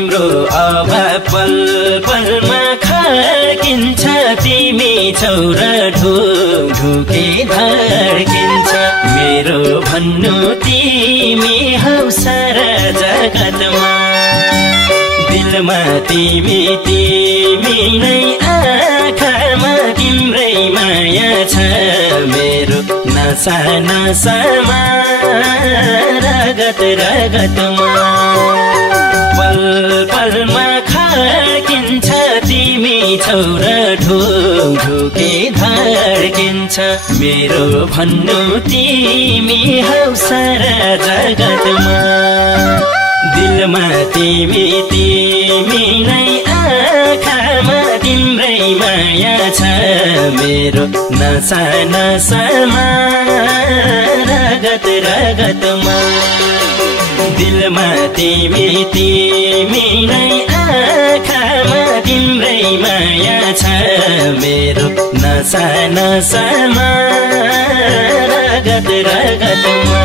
तिम्रो अभाव पल पलमा खर्किन्छ तिमी छौ र ढुके धड्किन्छ मेरो भन्नु तिमी हौ सारा जगतमा दिलमा तिमी नै आँखामा तिम्रै माया छ मेरो नसा नसामा रगत रगतमा पल पलमा खर्किन्छ तिमी छौ र ढुके धड्किन्छ मेरो भन्नु तिमी हौ सारा जगतमा दिलमा तिमी नै आँखामा तिम्रै माया छ मेरो नसा नसामा रगत रगतमा दिलमा तिमी नै आँखामा तिम्रै माया छ मेरो नसा नसामा रगत रगतमा